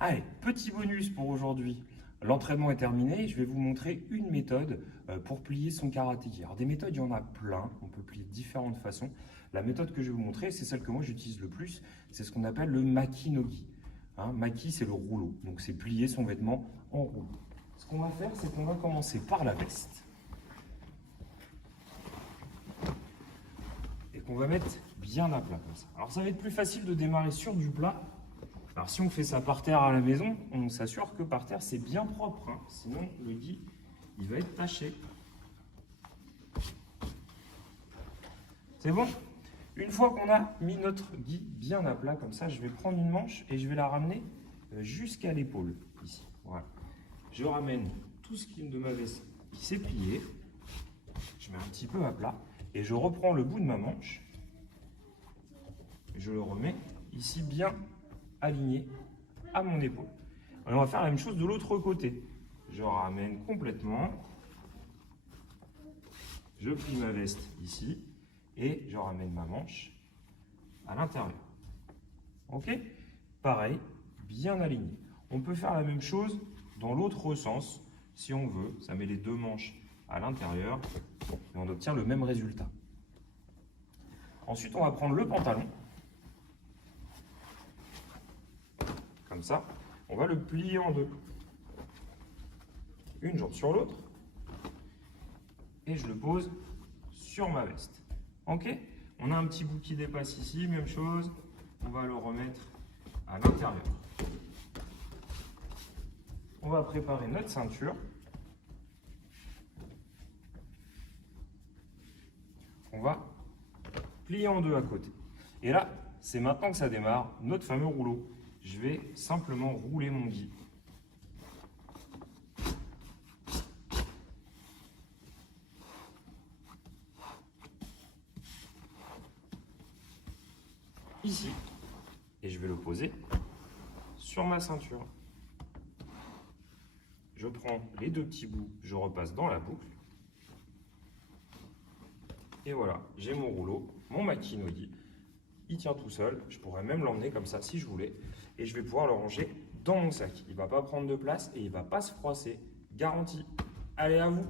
Allez, petit bonus pour aujourd'hui. L'entraînement est terminé. Je vais vous montrer une méthode pour plier son karatéki. Alors des méthodes, il y en a plein. On peut plier de différentes façons. La méthode que je vais vous montrer, c'est celle que moi j'utilise le plus. C'est ce qu'on appelle le maki-no-gi. Maki, c'est le rouleau. Donc c'est plier son vêtement en rouleau. Ce qu'on va faire, c'est qu'on va commencer par la veste. Et qu'on va mettre bien à plat comme ça. Alors ça va être plus facile de démarrer sur du plat. Alors si on fait ça par terre à la maison, on s'assure que par terre c'est bien propre, sinon le gui il va être taché. C'est bon? Une fois qu'on a mis notre gui bien à plat comme ça, je vais prendre une manche et je vais la ramener jusqu'à l'épaule, ici. Voilà. Je ramène tout ce qui est de ma veste qui s'est plié, je mets un petit peu à plat et je reprends le bout de ma manche et je le remets ici bien aligné à mon épaule. Et on va faire la même chose de l'autre côté. Je ramène complètement, je plie ma veste ici et je ramène ma manche à l'intérieur. Ok? Pareil, bien aligné. On peut faire la même chose dans l'autre sens si on veut. Ça met les deux manches à l'intérieur et on obtient le même résultat. Ensuite, on va prendre le pantalon. Comme ça, on va le plier en deux. Une jambe sur l'autre. Et je le pose sur ma veste. Ok? On a un petit bout qui dépasse ici, même chose. On va le remettre à l'intérieur. On va préparer notre ceinture. On va plier en deux à côté. Et là, c'est maintenant que ça démarre, notre fameux rouleau. Je vais simplement rouler mon gui. Ici. Et je vais le poser sur ma ceinture. Je prends les deux petits bouts, je repasse dans la boucle. Et voilà, j'ai mon rouleau, mon maki-no-gi. Il tient tout seul, je pourrais même l'emmener comme ça si je voulais. Et je vais pouvoir le ranger dans mon sac. Il ne va pas prendre de place et il ne va pas se froisser. Garantie. Allez, à vous!